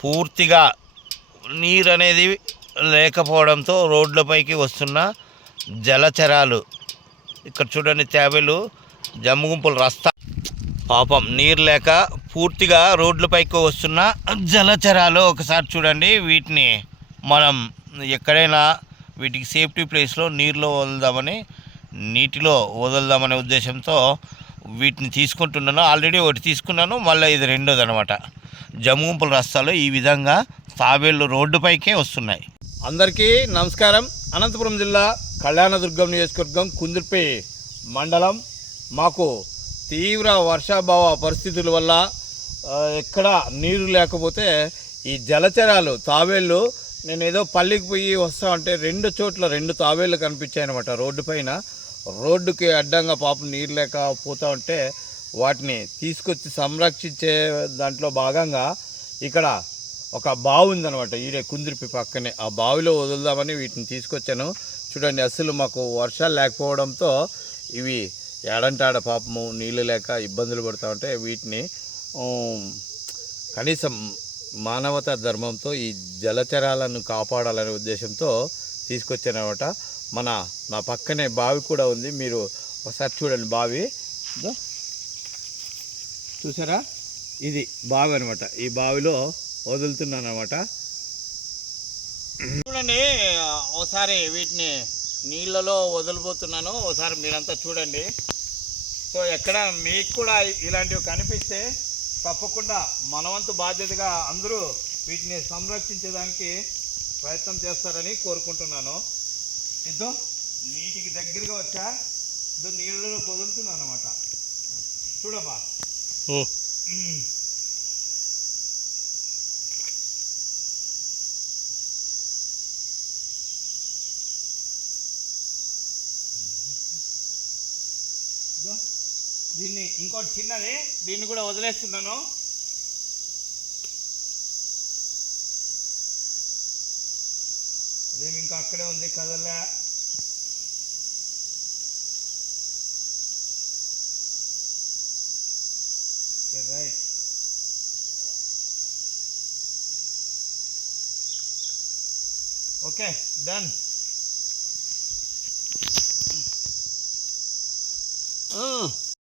పూర్తిగా నీరు అనేది లేకపోవడంతో రోడ్లపైకి వస్తున్న జలచరాలు. ఇక్కడ చూడండి తేబేలు జమ్ముగుంపులు రస్తా. పాపం నీరు లేక పూర్తిగా రోడ్లపైకి వస్తున్న జలచరాలు ఒకసారి చూడండి. వీటిని మనం ఎక్కడైనా వీటికి సేఫ్టీ ప్లేస్లో నీరులో వదులుదామని నీటిలో వదులుదామనే ఉద్దేశంతో వీటిని తీసుకుంటున్నాను. ఆల్రెడీ ఒకటి తీసుకున్నాను. మళ్ళీ ఇది రెండోది అనమాట జమ్ముగుంపుల రస్తాలు ఈ విధంగా తాబేళ్ళు రోడ్డుపైకే వస్తున్నాయి. అందరికీ నమస్కారం. అనంతపురం జిల్లా కళ్యాణదుర్గం నియోజకవర్గం కుందిర్పే మండలం. మాకు తీవ్ర వర్షాభావ పరిస్థితుల వల్ల ఎక్కడ నీరు లేకపోతే ఈ జలచరాలు తాబేళ్ళు నేను ఏదో పల్లికి పోయి వస్తా ఉంటే రెండు చోట్ల రెండు తాబేళ్ళు కనిపించాయి అనమాట రోడ్డు పైన. రోడ్డుకి అడ్డంగా పాపం నీరు లేక పోతా ఉంటే వాటిని తీసుకొచ్చి సంరక్షించే దాంట్లో భాగంగా ఇక్కడ ఒక బావి ఉందనమాట ఈడే కుందిరిపి పక్కనే. ఆ బావిలో వదులుదామని వీటిని తీసుకొచ్చాను. చూడండి అసలు మాకు వర్షాలు లేకపోవడంతో ఇవి ఏడంటాడ పాపము నీళ్ళు లేక ఇబ్బందులు పడుతూ ఉంటే వీటిని కనీసం మానవతా ధర్మంతో ఈ జలచరాలను కాపాడాలనే ఉద్దేశంతో తీసుకొచ్చానమాట మన నా పక్కనే బావి కూడా ఉంది. మీరు ఒకసారి చూడండి బావి. ఇదో. చూసారా? ఇది బావి అనమాట ఈ బావిలో వదులుతున్నాను అనమాట చూడండి ఒకసారి వీటిని నీళ్ళలో వదిలిపోతున్నాను ఒకసారి మీరంతా చూడండి. సో ఎక్కడ మీకు కూడా ఇలాంటివి కనిపిస్తే తప్పకుండా మనవంతు బాధ్యతగా అందరూ వీటిని సంరక్షించడానికి ప్రయత్నం చేస్తారని కోరుకుంటున్నాను. ఇద్దో నీటికి దగ్గరగా వచ్చా. ఇదో నీళ్ళలో వదులుతున్నాను అనమాట చూడమ్మా. దీన్ని ఇంకోటి చిన్నది దీన్ని కూడా వదిలేస్తున్నాను. అదేమి ఇంకా అక్కడే ఉంది కదలే. You're right. Okay, done. Mm.